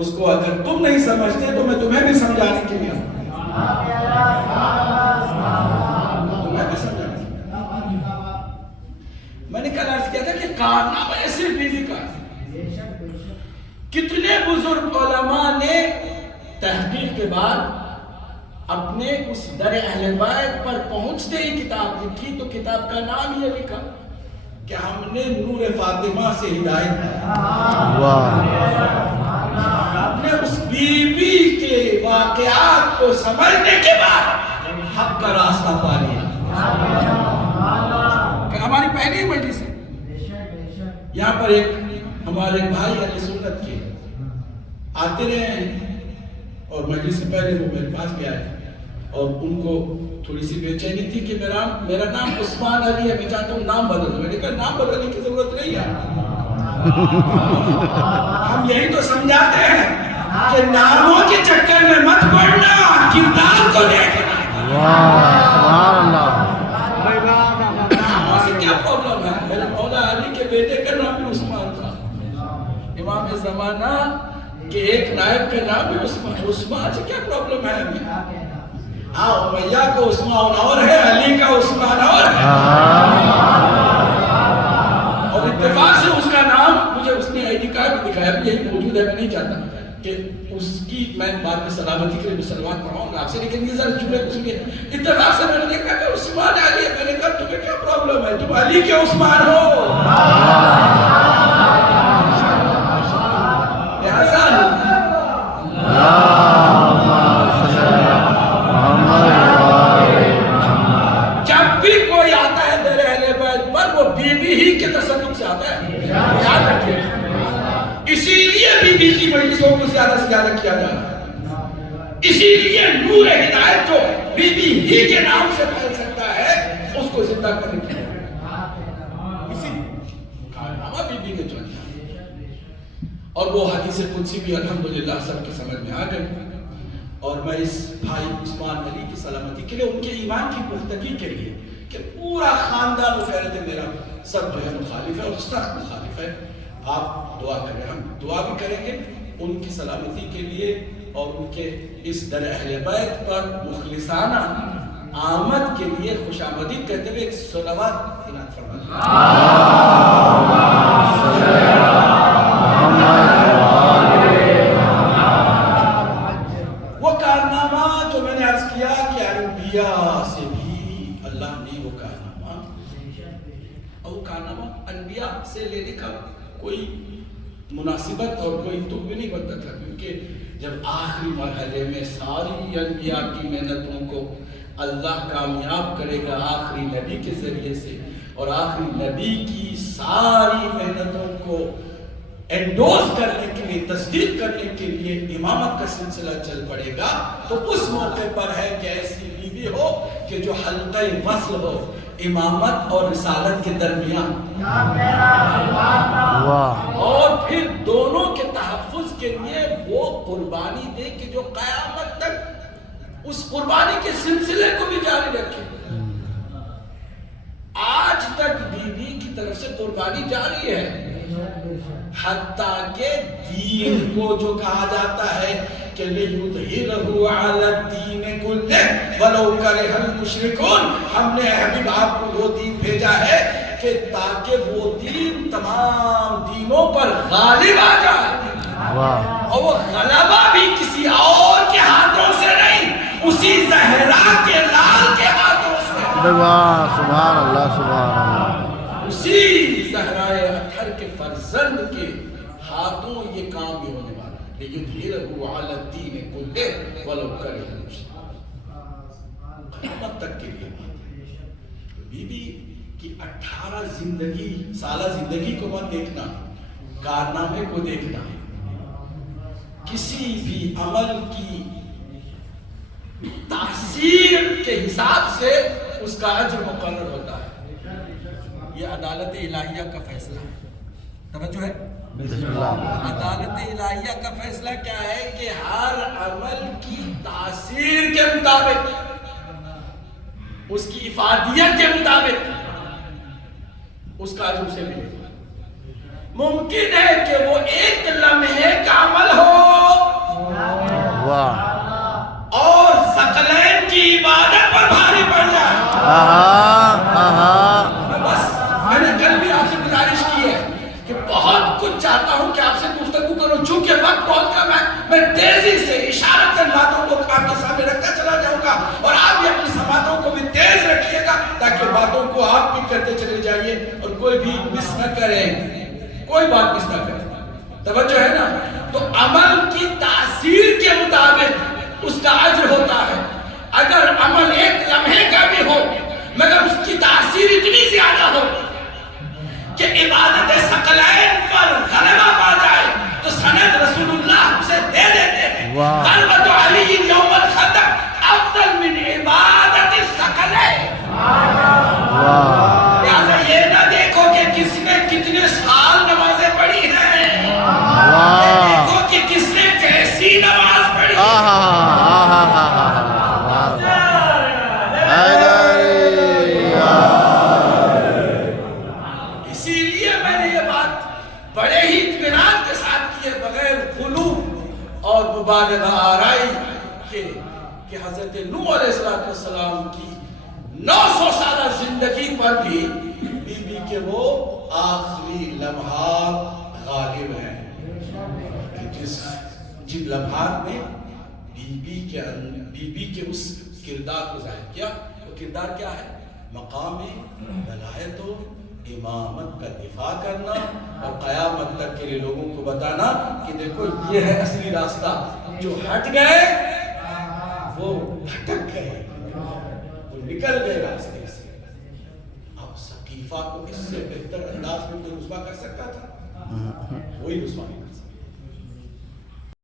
اس کو اگر تم نہیں سمجھتے تو میں تمہیں بھی سمجھانے کے لیے میں نے کل عرض کیا تھا کہ کارنامہ صرف بیوی کا کتنے بزرگ علماء نے تحقیق کے بعد اپنے اس در اہل بیت پر پہنچتے ہی کتاب لکھی تو کتاب کا نام یہ لکھا کہ ہم نے نور فاطمہ سے ہدایت ہم نے اس بی بی کے واقعات کو سمجھنے کے بعد حق کا راستہ پا لیا. کہ ہماری پہلی مجلس ہے یہاں پر ایک ہمارے بھائی اہل سنت کے آتے رہے ہیں اور مجلس سے پہلے وہ میرے پاس گیا ہے اور ان کو تھوڑی سی بے چینی تھی کہ میرا نام عثمان علی ہے, میں چاہتا ہوں نام بدل دو. میں نے کہا نام بدلنے کی ضرورت نہیں ہے, ہم یہی تو سمجھاتے ہیں کہ ناموں کے چکر میں مت پڑنا, کردار کو دیکھنا. سبحان اللہ. ناموں سے کیا پرابلم ہے؟ میرے مولا علی کے بیٹے کا نام بھی عثمان تھا, امام زمانہ کہ ایک نائب کا نام بھی عثمان. عثمان سے کیا پرابلم ہے ہمیں؟ ہاں امیہ کو عثمان اور ہے, علی کا عثمان اور ہے. اور اتفاق سے اس کا نام مجھے اس نے آئی ڈی کارڈ بھی دکھایا, بھی یہی موجود ہے. میں نہیں چاہتا کہ اس کی میں بعد میں سلامتی کے لیے مسلمان پڑھاؤں گا آپ سے, لیکن یہ ذرا جملے کچھ بھی اتفاق سے میں نے دیکھا کہ عثمان علی ہے. میں نے کہا تمہیں کیا پرابلم ہے, تم علی کے عثمان ہو. جب بھی کوئی آتا ہے در اہل بیت پر وہ بیوی ہی کے تصدق سے آتا ہے, یاد رکھیے. اسی لیے بیوی کی مجلسوں کو زیادہ سے زیادہ کیا جاتا ہے, اسی لیے نور ہدایت جو بیوی ہی کے نام سے پھیل سکتا ہے اس کو زندہ کرنے کی اسی کارنامہ بیوی نے چاہتا. اور وہ حدیث قدسی بھی الحمدللہ سب کے سمجھ میں آ گئی. اور میں اس بھائی عثمان علی کی سلامتی کے لیے, ان کے ایمان کی پختگی کے لیے کہ پورا خاندان خیرت میرا سب جو ہے مخالف ہے اور سخت مخالف ہے, آپ دعا کریں. ہم دعا بھی کریں گے ان کی سلامتی کے لیے اور ان کے اس در اہل بیت پر مخلصانہ آمد کے لیے خوش آمدید کہتے ہوئے ایک صلوات عنایت فرمائیں. وہ کارنامہ جو میں نے عرض کیا کہ انبیاء سے بھی اللہ نے وہ کارنامہ, اور وہ کارنامہ انبیاء سے لینے کا کوئی مناسبت اور کوئی تک بھی نہیں بنتا تھا, کیونکہ جب آخری مرحلے میں ساری انبیاء کی محنتوں کو اللہ کامیاب کرے گا آخری نبی کے ذریعے سے, اور آخری نبی کی ساری محنتوں کو انڈوز کرنے کے لیے, تصدیق کرنے کے لیے امامت کا سلسلہ چل پڑے گا, تو اس موقع پر ہے کہ ایسی بیوی ہو کہ جو حلقہ وصل ہو امامت اور رسالت کے درمیان, اور پھر دونوں کے تحفظ کے لیے وہ قربانی دے کہ جو قیامت تک اس قربانی کے سلسلے کو بھی جاری رکھے. آج تک بیوی کی طرف سے قربانی جاری ہے, حتیٰ کہ دین کو جو کہا جاتا ہے کہ لِيُظْهِرَهُ عَلَى الدِّينِ كُلِّهِ وَلَوْ كَرِهَ الْمُشْرِكُونَ. ہم نے حبیب آپ کو وہ دین بھیجا ہے کہ تاکہ وہ دین تمام دینوں پر غالب آ جائے, اور وہ غلبہ بھی کسی اور کے ہاتھوں سے نہیں, اسی زہرا کے لال کے ہاتھوں سے. سبحان اللہ, سبحان اللہ. اسی زہرائے اطہر کے فرزند کے ہاتھوں یہ کام بھی ہونے والا ہے. لِيُظْهِرَهُ عَلَى الدِّينِ كُلِّهِ وَلَوْ كَرِهَ الْمُشْرِكُونَ. قیامت تک کے لیے بی بی کی 18 سالہ زندگی کو مت دیکھنا, کارنامے کو دیکھنا. کسی بھی عمل کی تاثیر کے حساب سے اس کا اجر مقرر ہوتا ہے. یہ عدالت الہیہ کا فیصلہ ہے. توجہ ہے؟ عدالت الہیہ کا فیصلہ کیا ہے کہ ہر عمل کی تاثیر کے مطابق, اس کی افادیت کے مطابق اس کا اجر اسے ملے. ممکن ہے کہ وہ ایک لمحے کا عمل ہو تو چونکہ وقت بہت کم ہے میں تیزی سے اشارتاً باتوں کو آپ کے سامنے رکھتا چلا جاؤں گا، اور آپ بھی اپنی سماعتوں کو بھی تیز رکھیے گا تاکہ باتوں کو آپ بھی کرتے چلے جائیے اور کوئی بھی مس نہ کرے، کوئی بات مس نہ کرے۔ توجہ ہے نا؟ تو عمل کی تاثیر کے مطابق اس کا اجر ہوتا ہے۔ اگر عمل ایک لمحے کا بھی ہو مگر اس کی تاثیر اتنی زیادہ ہو کہ عبادت ثقلین پر غلبہ پا جائے تو سند رسول اللہ سے دے دیتے ہیں، غلبت علی یوم الخندق افضل من عبادت الثقلین۔ لہذا یہ نہ دیکھو کہ کس نے کتنے سال نمازیں پڑھی ہیں، یہ دیکھو کہ کس نے کیسی نماز پڑھی ہے۔ اسی لیے میں نے یہ بات بڑے ہی اطمینان کے ساتھ کیے بغیر غلو اور مبالغہ آرائی کہ حضرت نوح علیہ السلام کی 900 سالہ زندگی پر بھی بی بی کے وہ آخری لمحات غالب ہیں کہ جن لمحات میں بی بی کے اس کردار کو ظاہر کیا۔ وہ کردار کیا ہے؟ مقام ولایت و امامت کا دفاع کرنا اور قیامت تک کے لیے لوگوں کو بتانا کہ دیکھو یہ ہے اصلی راستہ، جو ہٹ گئے وہ بھٹک گئے، وہ نکل گئے راستے سے۔ اب ثقیفہ کو اس سے بہتر انداز میں کوئی رسوا کر سکتا تھا؟ وہی رسوا